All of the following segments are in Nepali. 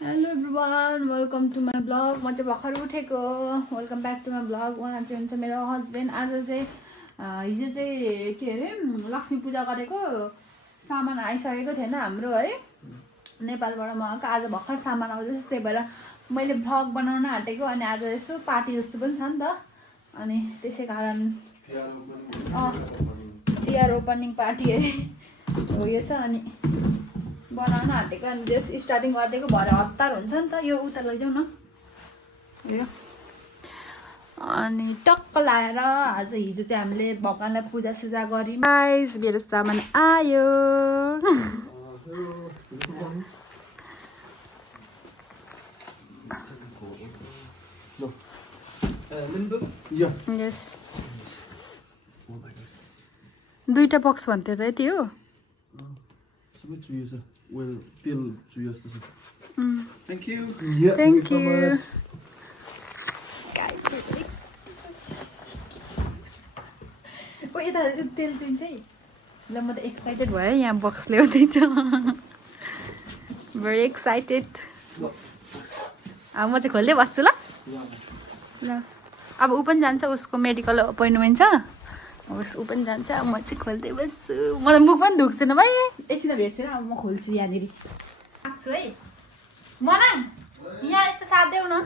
Hello everyone, welcome to my blog. म चाहिँ भर्खर उठेको। Welcome back to my blog. उहाँ चाहिँ हुन्छ मेरो हस्बेन्ड। आज चाहिँ हिजो चाहिँ के अरे लक्ष्मी पूजा गरेको सामान आइसकेको थिएन हाम्रो है, नेपालबाट मगाएको। आज भर्खर सामान आउँदैछ, त्यही भएर मैले भ्लग बनाउन आँटेको। अनि आज यसो पार्टी जस्तो पनि छ नि त, अनि त्यसै कारण तिहार ओपनिङ पार्टी अरे हो यो छ। अनि बनाउन आँटेको। अनि जस स्टार्टिङ गरिदिएको भरे हतार हुन्छ नि त। यो उता लैजाउँ न यो। अनि टक्क लाएर आज हिजो चाहिँ हामीले भगवान्लाई पूजासुजा गऱ्यौँ। गाइस मेरो सामान आयो। यस दुईटा बक्स भन्थ्यो त यति हो। Well, till 2 years. Thank you. Thank you so much. ओ यता तेल चुइन्छ है। ल म त एक्साइटेड भयो यहाँ बक्स ल्याउँदैछ। Very excited. अब म चाहिँ खोल्दै बस्छु ल। ल अब ऊ पनि जान्छ, उसको मेडिकल अपोइन्टमेन्ट छ। ऊ पनि जान्छ, म चाहिँ खोल्दै बस्छु। म त मुख पनि धुक्छु न भाइ, एकछिन भेट्छु अब म खोल्छु यहाँनिर। आएको छु है मनाङ, यहाँ यता साथ देऊ न।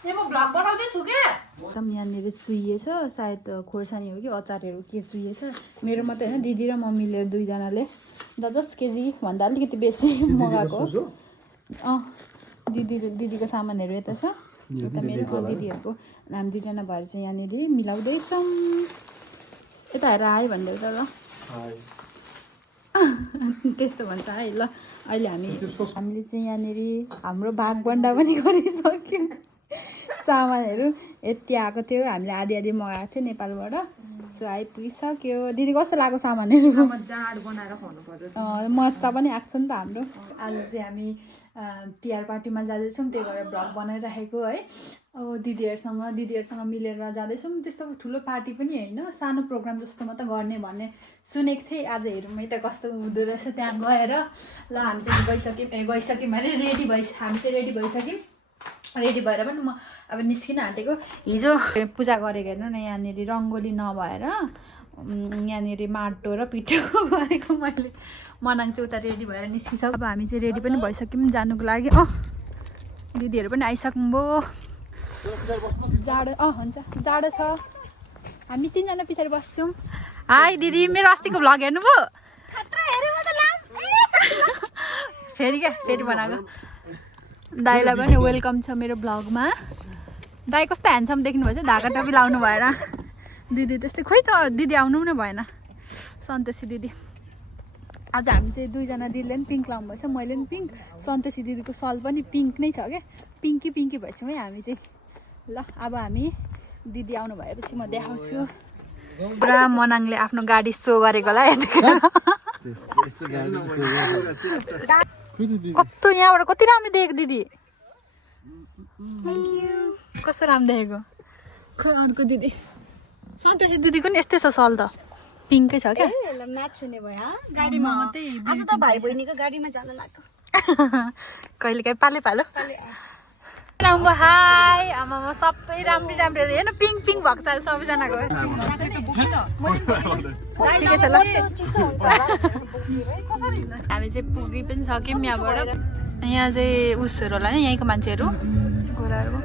यहाँ म भ्लग बनाउँदैछु क्या। एकदम यहाँनिर चुहिएछ, सायद खोर्सानी हो कि अचारहरू के चुहिएछ। मेरो मात्रै होइन, दिदी र मम्मी लिएर दुईजनाले 10 केजी भन्दा अलिकति बेसी मगाएको। दिदीको सामानहरू यता छ, यता मेरो दिदीहरूको। हामी दुईजना भएर चाहिँ यहाँनिर मिलाउँदैछौँ। यता हेर आयो भन्दै त ल। त्यस्तो भन्छ है। ल अहिले हामीले चाहिँ यहाँनिर हाम्रो भागभन्डा पनि गरिसक्यौँ। सामानहरू यति आएको थियो, हामीले आधी मगाएको थियो नेपालबाट। सो आइपुगिसक्यो। दिदी कस्तो लाग्यो सामानहरू? जाँड बनाएर खुवाउनु पर्यो। मजा पनि आएको छ नि त हाम्रो। आज चाहिँ हामी तिहार पार्टीमा जाँदैछौँ, त्यही भएर भ्लग बनाइराखेको है। अब दिदीहरूसँग मिलेर जाँदैछौँ। त्यस्तो ठुलो पार्टी पनि होइन, सानो प्रोग्राम जस्तो मात्रै गर्ने भन्ने सुनेको थिएँ। आज हेरौँ है त कस्तो हुँदो रहेछ त्यहाँ गएर। ल हामी चाहिँ गइसक्यौँ अरे हामी चाहिँ रेडी भइसक्यौँ। रेडी भएर पनि म अब निस्किन आँटेको। हिजो पूजा गरेको हेर्नु न, यहाँनिर रङ्गोली नभएर यहाँनिर माटो र पिठोको गरेको मैले। मनाङ चाहिँ उता रेडी भएर निस्किसक्यो। अब हामी चाहिँ रेडी पनि भइसक्यौँ जानुको लागि। दिदीहरू पनि आइसक्नु भयो। जाडो हुन्छ, जाडो छ। हामी 3जना पछाडि बस्छौँ। हाई दिदी, मेरो अस्तिको भ्लग हेर्नुभयो? फेरि बनाएको। दाइलाई पनि वेलकम छ मेरो भ्लगमा। दाइ कस्तो ह्यान्डसम देख्नुभएछ, ढाका टोपी लाउनु भएर। दिदी त्यस्तै, खोइ त दिदी आउनु पनि भएन, सन्तोषी दिदी। आज हामी चाहिँ दुईजना, दिदीले पनि पिङ्क लाउनु भएछ, मैले पनि पिङ्क। सन्तोषी दिदीको सल पनि पिङ्क नै छ क्या, पिङ्की भएछौँ है हामी चाहिँ। ल अब हामी दिदी आउनु भएपछि म देखाउँछु। पुरा मनाङले आफ्नो गाडी सो गरेको होला कस्तो यहाँबाट कति राम्रो देखेको दिदी। कस्तो राम्रो देखेको। खै अर्को दिदी, सन्तोषी दिदीको नि यस्तै छ सल त, पिङ्कै छ क्या। म्याच हुने भयो गाडीमा मात्रै। आज त भाइ बहिनीको गाडीमा जान लाग्यो। कहिलेकाहीँ पालो हाई आमामा सबै राम्रो हेर्नु, पिङ्क भएको छ सबैजनाको। ठिकै छ ल, हामी चाहिँ पुगी पनि सक्यौँ यहाँबाट। यहाँ चाहिँ उसहरू होला नि, यहीँको मान्छेहरू गोराहरू।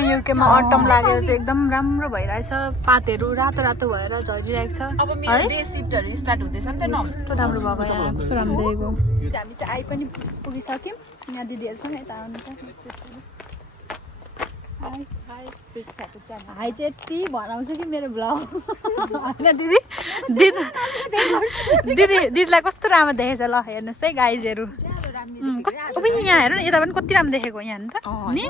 युकेमा अटम लागेर चाहिँ एकदम राम्रो भइरहेछ। पातहरू रातो भएर झरिरहेको छ। अब मेरो डे शिफ्टहरु स्टार्ट हुँदैछ नि त। कस्तो राम्रो भएको यहाँ, कस्तो राम्रो देखेको। हामी चाहिँ आइ पनि पुगिसक्यौँ। यहाँ दिदीहरूसँग यता आउनु छ। हाई चाहिँ यति भनाउँछु कि मेरो भ्लग होइन दिदीलाई कस्तो राम्रो देखेछ। ल हेर्नुहोस् है गाइजहरू, कस्तो यहाँ हेर्नु न, यता पनि कति राम्रो देखेको यहाँ त नि।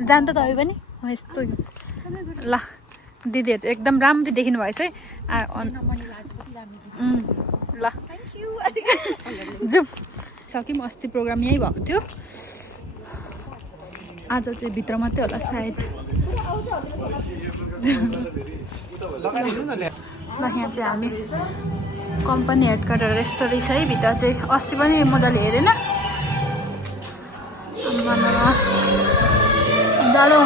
जान्छ त तपाईँ पनि यस्तो। ल दिदीहरू चाहिँ एकदम राम्रो देखिनु भएछ है। ल जाउँ। सक्यौँ। अस्ति प्रोग्राम यहीँ भएको थियो, आज चाहिँ भित्र मात्रै होला सायद। ल यहाँ चाहिँ हामी कम्पनी हेडक्वार्टर यस्तो रहेछ है भित्र चाहिँ अस्ति पनि मजाले हेरेन जाडो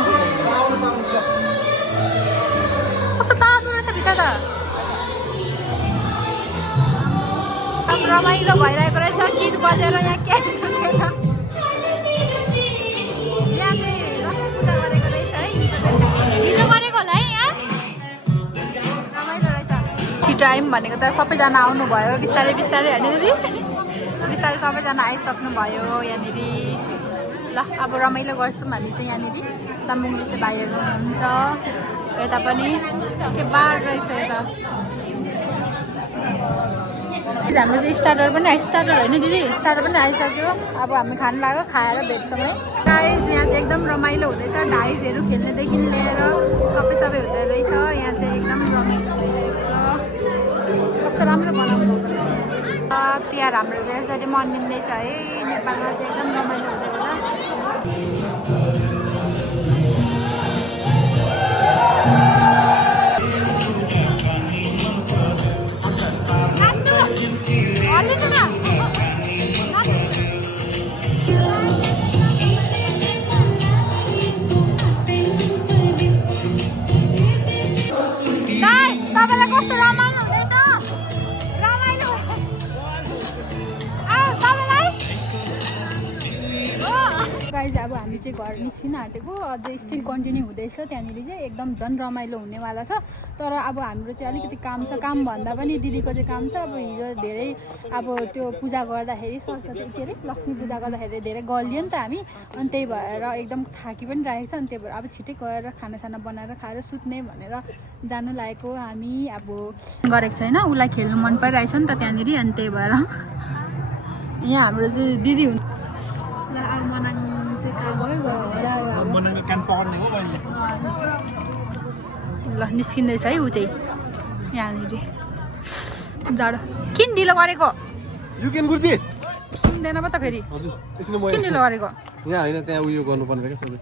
कस्तो तातो रहेछ भित्र त रमाइलो भइरहेको रहेछ गीत बजेर यहाँ के यहाँ चाहिँ लक्ष्मी पूजा गरेको रहेछ है हिजो गरेको होला है यहाँ रमाइलो रहेछ टाइम भनेको त सबैजना आउनुभयो बिस्तारै बिस्तारै होइन दिदी बिस्तारै सबैजना आइसक्नुभयो यहाँनिर ल अब रमाइलो गर्छौँ हामी चाहिँ यहाँनिर तामाङ विषय भाइहरू हुनुहुन्छ यता पनि के बार रहेछ यता हाम्रो चाहिँ स्टार्टर पनि स्टार्टर होइन दिदी स्टार्टर पनि आइसक्यो अब हामी खानु लाग्यो खाएर भेट्छौँ है गाइस यहाँ चाहिँ एकदम रमाइलो हुँदैछ डाइसहरू खेल्नेदेखि लिएर सबै हुँदो रहेछ यहाँ चाहिँ एकदम रमाइलो भइरहेको छ कस्तो राम्रो बनाउनु भएको रहेछ तिहार हाम्रो यसरी मनाइँदैछ है नेपालमा चाहिँ एकदम रमाइलो हुँदै होला तपाईँलाई कस्तो रमाइलो हुँदैन रमाइलो तपाईँलाई गाइज अब हामी चाहिँ घर निस्किन आँटेको अझै स्टिल कन्टिन्यू हुँदैछ त्यहाँनिर चाहिँ एकदम झन् रमाइलो हुनेवाला छ तर अब हाम्रो चाहिँ अलिकति काम छ काम भन्दा पनि दिदीको चाहिँ काम छ अब हिजो धेरै अब त्यो पूजा गर्दाखेरि सरस्वती के अरे लक्ष्मी पूजा गर्दाखेरि धेरै गलियो नि त हामी अनि त्यही भएर एकदम थाकी पनि राखेको छ अनि त्यही भएर अब छिट्टै गएर खानासाना बनाएर खाएर सुत्ने भनेर जानु लागेको हामी अब गरेको छैन उसलाई खेल्नु मन परिरहेछ नि त त्यहाँनिर अनि त्यही भएर यहाँ हाम्रो चाहिँ दिदी हुनु ल अब मनाङ चाहिँ कहाँ गयो ल निस्किँदैछ है ऊ चाहिँ यहाँनिर जाडो किन ढिलो गरेको सुन्दैन पो त फेरि किन ढिलो गरेको यहाँ होइन त्यहाँ उयो गर्नुपर्ने रहेछ सबै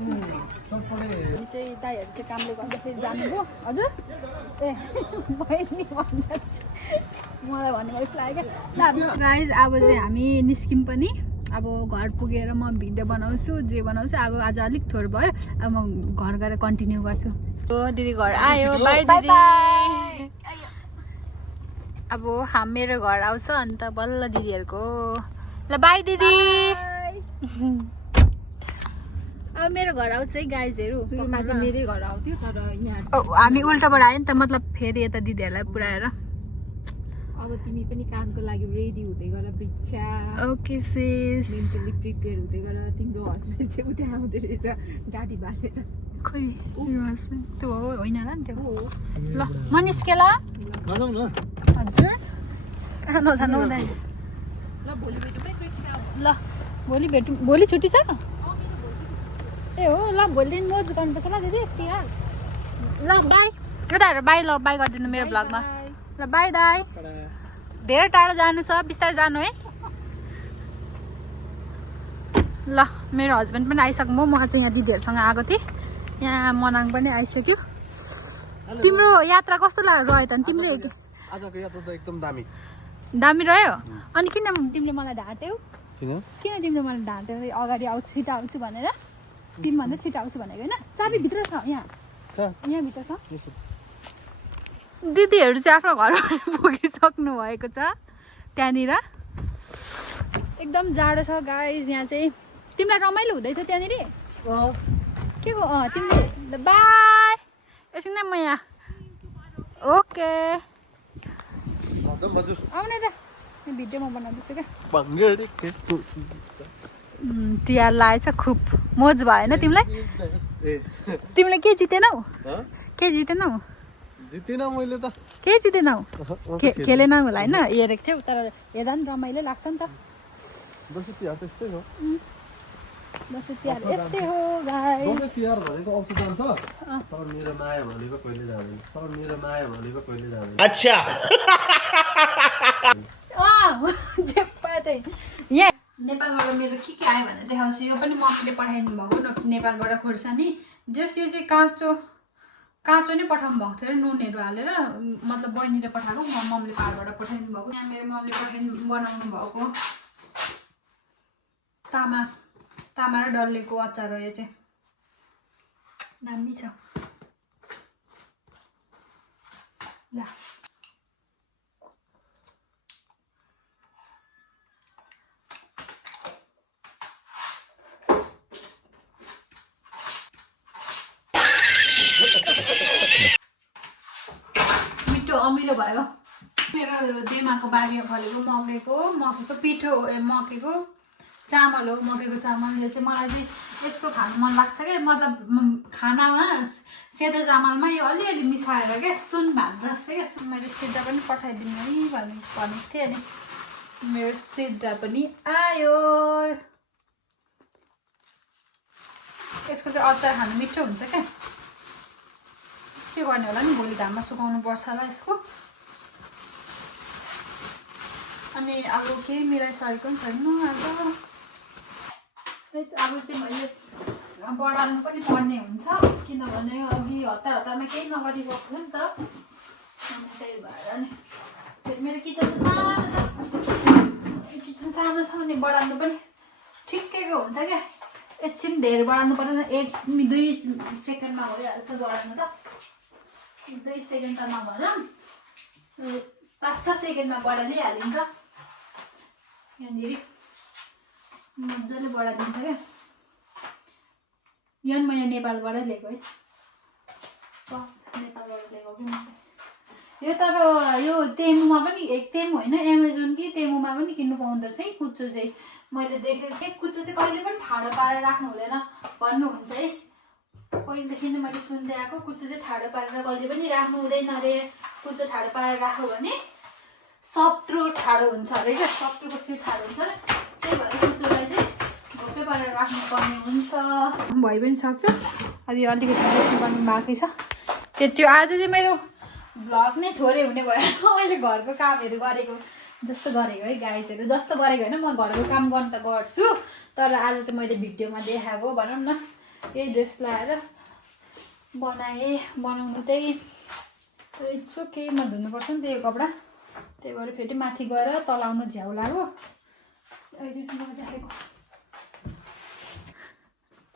चाहिँ दाइहरू चाहिँ कामले गर्दाखेरि जानुभयो हजुर ए बहिनी भन्दा मलाई भन्नुभयो जस्तो लाग्यो क्या गाइज अब चाहिँ हामी निस्क्यौँ पनि अब घर पुगेर म भिडियो बनाउँछु जे बनाउँछु अब आज अलिक थोर भयो अब म घर गएर कन्टिन्यू गर्छु दिदी घर आयो बाई दिदी अब मेरो घर आउँछ अन्त बल्ल दिदीहरूको ल बाई दिदी अब मेरो घर आउँछ है गाइजहरू मेरै घर आउँथ्यो तर यहाँ हामी उल्टाबाट आयो नि त मतलब फेरि यता दिदीहरूलाई पुऱ्याएर अब तिमी पनि कामको लागि रेडी हुँदै गर वृक्षा ओके सिस मेन्टली प्रिपेयर हुँदै गर तिम्रो हस्बेन्ड चाहिँ उता आउँदै रहेछ गाडी बालेर खोइ त्यो होइन र नि त्यो ल म निस्केँ ल हजुर कहाँ नजानु हुँदैन ल भोलि भेटौँ भोलि छुट्टी छ ए हो ल भोलिदेखि मोज गर्नुपर्छ ल दिदी तिहार ल बाई केटाहरू बाई ल बाई गरिदिनु मेरो ब्लगमा ल बाई दाई धेरै टाढो जानु छ बिस्तारै जानु है ल मेरो हस्बेन्ड पनि आइसक्नु म चाहिँ यहाँ दिदीहरूसँग आएको थिएँ यहाँ मनाङ पनि आइसक्यो तिम्रो यात्रा कस्तो रह्यो त तिमीले आजको यात्रा त एकदम दामी दामी रह्यो अनि किन तिमीले मलाई ढाँट्यौ किन तिमीले मलाई ढाँट्यौ अगाडि आउँछु छिटो आउँछु भनेर तिमीभन्दा छिटो आउँछु भनेको होइन चाबी भित्र छ यहाँभित्र छ दिदीहरू चाहिँ आफ्नो घर पुगिसक्नु भएको छ त्यहाँनिर एकदम जाडो छ गाइज यहाँ चाहिँ तिमीलाई रमाइलो हुँदैछ त्यहाँनिर के को तिमीले बाई एकछिन न म यहाँ ओके आउने त भिडियोमा बनाउँदैछु क्या तिहार लागेछ खुब मोज भएन तिमीलाई तिमीले के जितेनौ के जितेनौ जितिन मैले त के जितेनौ खेलेन होला होइन हेरेको थियौ तर हेर्दा पनि रमाइलो लाग्छ नि त दसैँ तिहार त यस्तै हो दसैँ तिहार यस्तै हो गाइस दसैँ तिहार भनेको आउँछ जान्छ तर मेरो माया भनेको कहिले जाँदैन अच्छा यहाँ नेपालबाट मेरो के आयो भने देखाउँछु यो पनि मम्मीले पठाइदिनु भएको नेपालबाट खोर्सानी जस यो चाहिँ काँचो काँचो नै पठाउनु भएको थियो नुनहरू हालेर मतलब बहिनीले पठाएको मम्मीले पाहाडबाट पठाइदिनु भएको यहाँ मेरो मम्मीले बनाउनु भएको तामा र डल्लेको अचार हो यो चाहिँ दामी छ ल अमिलो भयो मेरो देमाको बारीमा फलेको मकैको पिठो मकैको चामल हो मकैको चामलले चाहिँ मलाई चाहिँ यस्तो खानु मन लाग्छ क्या मतलब खानामा सेतो चामलमा यो अलिअलि मिसाएर क्या सुन भात जस्तै क्या सुन मैले सिद्रा पनि पठाइदिनु है भनेको थिएँ अनि मेरो सिद्रा पनि आयो यसको चाहिँ अचार खानु मिठो हुन्छ क्या के गर्ने होला नि भोलि घाममा सुकाउनु पर्छ होला यसको अनि अब केही मिलाइसकेको पनि छैन अब चाहिँ मैले बढाल्नु पनि पर्ने हुन्छ किनभने अघि हतारमा केही नगरेको थियो नि त त्यही भएर नि मेरो किचन त सानो छ अनि बढाल्नु पनि ठिक्कैको हुन्छ क्या एकछिन धेरै बढाल्नु पर्दैन 1-2 सेकेन्डमा भइहाल्छ बढाल्नु त 2 सेकेन्ड त नभनौँ 5-6 सेकेन्डमा बढाइहालिन्छ यहाँनिर मजाले बढाइदिन्छ क्या यो मैले नेपालबाट ल्याएको है नेपालबाट ल्याएको कि यो तर यो तेमुमा पनि तेमु होइन एमाजोन कि तेमुमा पनि किन्नु पाउँदो रहेछ है कुच्चो चाहिँ मैले देखेको थिएँ कुच्चो चाहिँ कहिले पनि ठाडो पारेर राख्नु हुँदैन भन्नुहुन्छ है पहिलेदेखि नै मैले सुन्दै आएको कुच्चो चाहिँ ठाडो पारेर कहिले पनि राख्नु हुँदैन अरे कुच्चो ठाडो पारेर राख्यो भने सप्त्रो ठाडो हुन्छ अरे क्या सप्त्रोको सिट ठाडो हुन्छ त्यही भएर कुच्चोलाई चाहिँ घोप्टै पारेर राख्नुपर्ने हुन्छ भइ पनि सक्यो अब यो अलिकति बेसी गर्नु बाँकी छ त्यो आज चाहिँ मेरो भ्लग नै थोरै हुने भएर मैले घरको कामहरू गरेको जस्तो गरेको है गाइजहरू जस्तो गरेको होइन म घरको काम गर्नु त गर्छु तर आज चाहिँ मैले भिडियोमा देखाएको भनौँ न यही ड्रेस लगाएर बनाउनु चाहिँ इट्स ओके म धुनुपर्छ नि त्यो कपडा त्यही भएर फेरि माथि गएर तलाउनु झ्याउ लाग्यो अहिले राखेको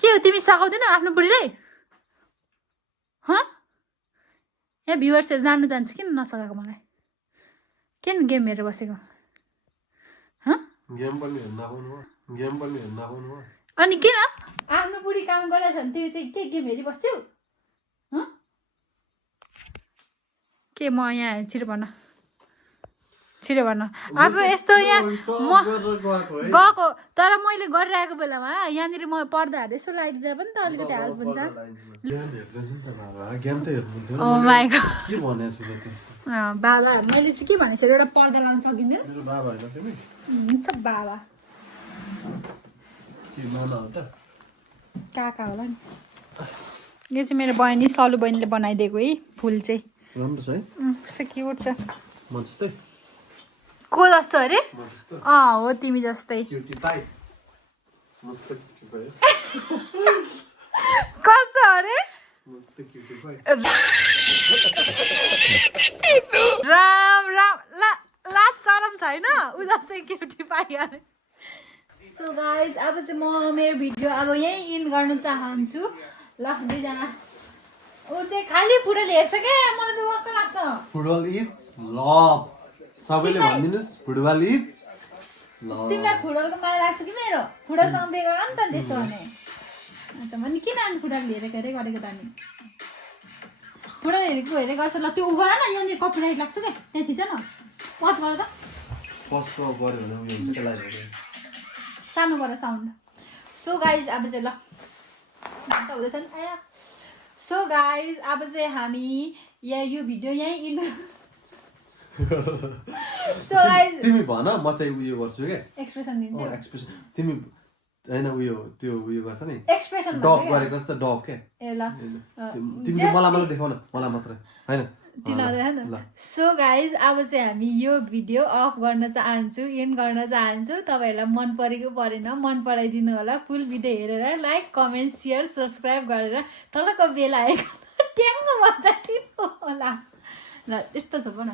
के हो तिमी सघाउँदैनौ आफ्नो बुढीलाई यहाँ भ्युवर्सहरू जान्नु जान्छ किन नसकेको मलाई किन गेम हेरेर बसेको अनि किन आफ्नो बुढी काम गरिरहेछ भने तिमी चाहिँ के गेम हेरिबस्छौ के म यहाँ छिटो भन अब यस्तो यहाँ म गएको तर मैले गरिरहेको बेलामा यहाँनिर म पर्दाहरू यसो लगाइदिँदा पनि त अलिकति हेल्प हुन्छ बाबा मैले चाहिँ के भनेको छु एउटा पर्दा लाउन सकिँदैन हुन्छ बाबा काका होला नि यो चाहिँ मेरो बहिनी सलु बहिनीले बनाइदिएको है फुल चाहिँ कस्तो क्युट छ को जस्तो अरे हो तिमी जस्तै कस्तो अरे राम राम लाज चरम छैन उ जस्तै क्युटी पाइ अरे सो गाइज अब चाहिँ म मेरो भिडियो अब यहीँ इन गर्नु चाहन्छु ल दुईजना ऊ चाहिँ खालि फुटबल हेर्छ क्या मलाई त वाक्क लाग्छ फुटबल इज लभ सबैले भनिदिनुस् फुटबल इज लभ तिमीलाई फुटबलको माया लाग्छ कि मेरो फुटबलसँग बे गर नि त त्यसो भने अच्छा मैले किन अनि फुटबल हेरेको गरेको त नि फुटबल हेरेको गर्छ ल त्यो उ गर न यहाँनिर कपिराइट लाग्छ क्या त्यहाँ थिच न पज गर त पजको गऱ्यो भने उयो हुन्छ त्यसलाई सानो गर साउन्ड सो गाइज अब चाहिँ ल त हुँदैछ नि आया सो गाइज अब चाहिँ हामी यो भिडियो यहीँ इन सो गाइज तिमी भन म चाहिँ उयो गर्छु क्या एक्सप्रेसन दिन्छु एक्सप्रेसन तिमी हैन उयो त्यो उयो गर्छ नि एक्सप्रेसन डब गरेको जस्तो डब के ए ल तिमीले मलाई देखाउ न मलाई मात्रै हैन तिमीलाई सो गाइज अब चाहिँ हामी यो भिडियो अफ गर्न चाहन्छु एन्ड गर्न चाहन्छु तपाईँहरूलाई मन परेको परेन मन पराइदिनु होला फुल भिडियो हेरेर लाइक कमेन्ट सेयर सब्सक्राइब गरेर तलको बेल आएको ट्याङ्ग बजाइदिनु होला ल त्यस्तो छ भन